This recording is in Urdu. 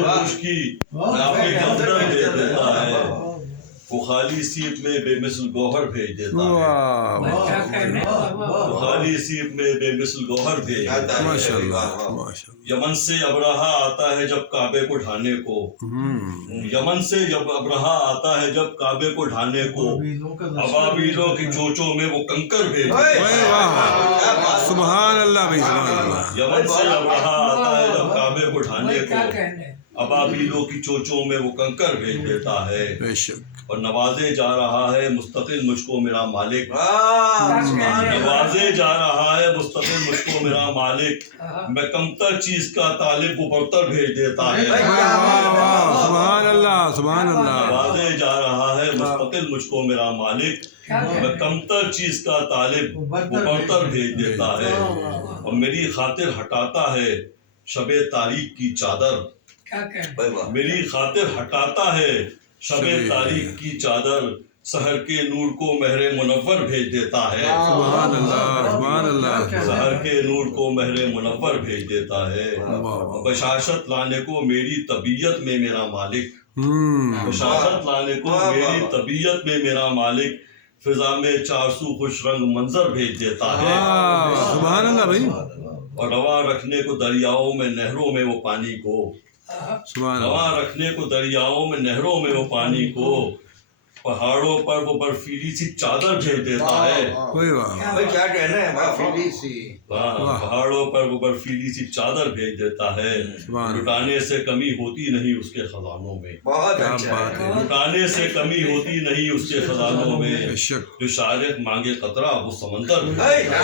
خشکی نافع گندر بھیج دیتا ہے، وہ خالی سیپ میں بے مثل گوہر بھیج دیتا ہے، وہ خالی سیپ میں بے مثل گوہر بھیج دیتا ہے۔ ماشاء اللہ ماشاء اللہ۔ یمن سے ابرہا آتا ہے جب کعبے کو ڈھانے کو، یمن سے جب ابرہا آتا ہے جب کعبے کو ڈھانے کو، ابابیلوں کی چوچوں میں وہ کنکر بھیج دیتا ہے۔ سبحان اللہ بھائی سبحان اللہ۔ یمن سے ابرہا آتا ہے جب کعبے کو ڈھانے کو، ابابیلوں کی چوچوں میں وہ کنکر بھیج دیتا ہے، بے شک۔ اور نوازے جا رہا ہے مستقل مجھ کو میرا مالک، نوازے جا رہا ہے مستقل مجھ کو میرا مالک، میں کمتر چیز کا طالب وہ برتر بھیج دیتا ہے۔ سبحان اللہ سبحان اللہ۔ نوازے جا رہا ہے مستقل مجھ کو میرا مالک، میں کمتر چیز کا طالب وہ برتر بھیج دیتا ہے، اور میری خاطر ہٹاتا ہے شب تاریک کی چادر، میری خاطر ہٹاتا ہے شب تاریک کی چادر، سحر کے نور کو مہر منور بھیج دیتا ہے، سبحان اللہ سبحان اللہ۔ سحر کے نور کو مہر منور بھیج دیتا ہے، بشاشت لانے کو میری طبیعت میں میرا مالک، بشاشت لانے کو میری طبیعت میں میرا مالک، فضا میں 400 خوش رنگ منظر بھیج دیتا ہے، سبحان اللہ بھائی اور رواں رکھنے کو دریاؤں میں نہروں میں وہ پانی کو، سبحان اللہ۔ رواں رکھنے کو دریاؤں میں نہروں میں وہ پانی کو، پہاڑوں پر وہ برفیلی سی چادر بھیج دیتا ہے، کیا کہنا ہے برفیلی سی، پہاڑوں پر وہ برفیلی سی چادر بھیج دیتا ہے، لٹانے سے کمی ہوتی نہیں اس کے خزانوں میں، بہت اچھا ہے۔ لٹانے سے کمی ہوتی نہیں اس کے خزانوں میں، بے شک۔ جو شارق مانگے قطرہ وہ سمندر بھیج دیتا ہے۔